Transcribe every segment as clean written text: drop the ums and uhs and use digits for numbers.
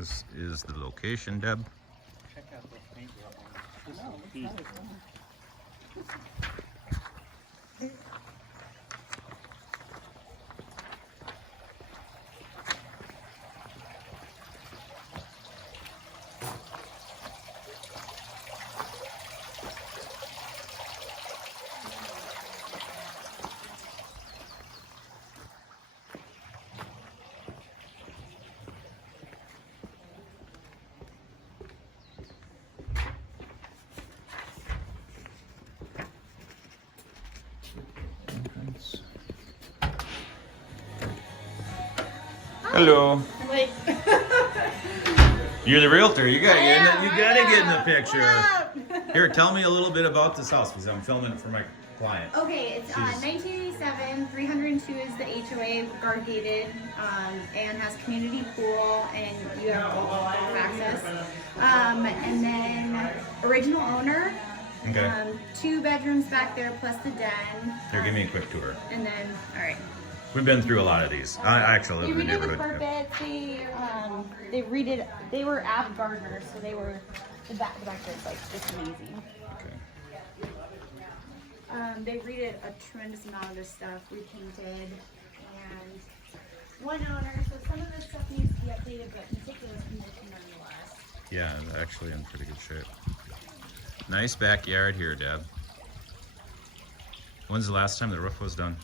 This is the location, Deb. Check out this paint job on this. This is Hello. Like, You're the realtor. You gotta get in the, you I gotta get in am. the picture. What up? Here, tell me a little bit about this house because I'm filming it for my client. Okay, it's She's- 1987. 302 is the HOA, guard gated, and has community pool, and you have golf access. And then original owner. Okay. 2 bedrooms back there plus the den. Here, give me a quick tour. And then, all right. We've been through a lot of these. I actually They live in the redid the neighborhood. carpet. They redid. They were avid gardeners, so they were the back there's like just amazing. Okay. They redid a tremendous amount of this stuff, repainted, and one owner. So some of this stuff needs to be updated, but meticulous condition nonetheless. Yeah, it's actually in pretty good shape. Nice backyard here, Deb. When's the last time the roof was done?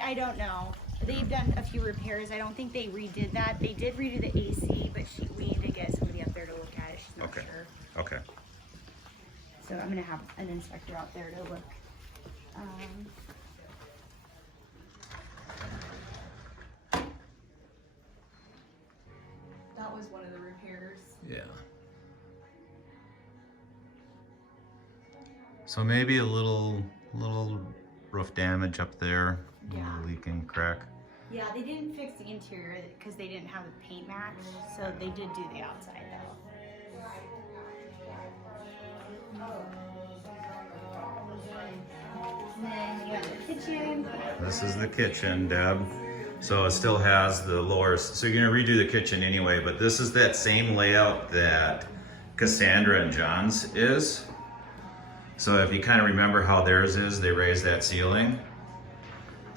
I don't know. They've done a few repairs. I don't think they redid that. They did redo the AC, but we need to get somebody up there to look at it. She's not Okay. sure. Okay. So I'm gonna have an inspector out there to look. That was one of the repairs. Yeah. So maybe a little roof damage up there. A Yeah. little leaking crack. Yeah, they didn't fix the interior because they didn't have the paint match, so they did do the outside though. And then you have the kitchen. This is the kitchen, Deb. So it still has the lower, so you're gonna redo the kitchen anyway, but this is that same layout that Cassandra and John's is. So if you kind of remember how theirs is, they raised that ceiling.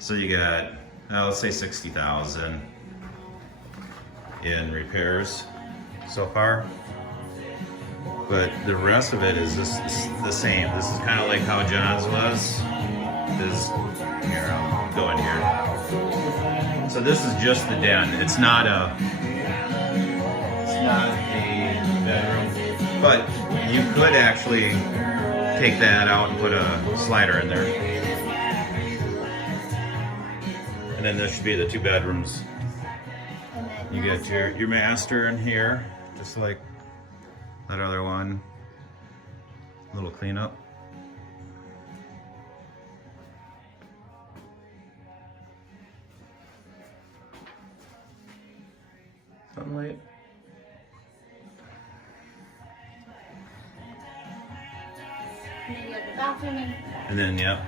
So you got, let's say 60,000 in repairs so far. But the rest of it is the same. This is kind of like how John's was. Here, I'll go in here. So this is just the den. It's not a bedroom. But you could actually take that out and put a slider in there. And then this should be the 2 bedrooms. And then You get your master in here, just like that other one. A little cleanup. Sunlight. And then you have the bathroom. And then, yeah.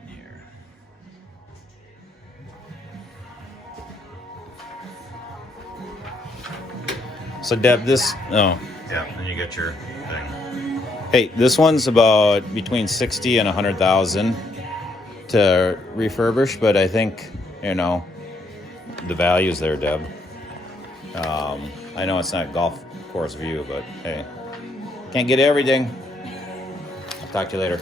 And here. So Deb, this, oh, yeah, then you get your thing. Hey, this one's about between 60 and 100,000 to refurbish, but I think, you know, the value's there, Deb. I know it's not golf course view, but hey, can't get everything. I'll talk to you later.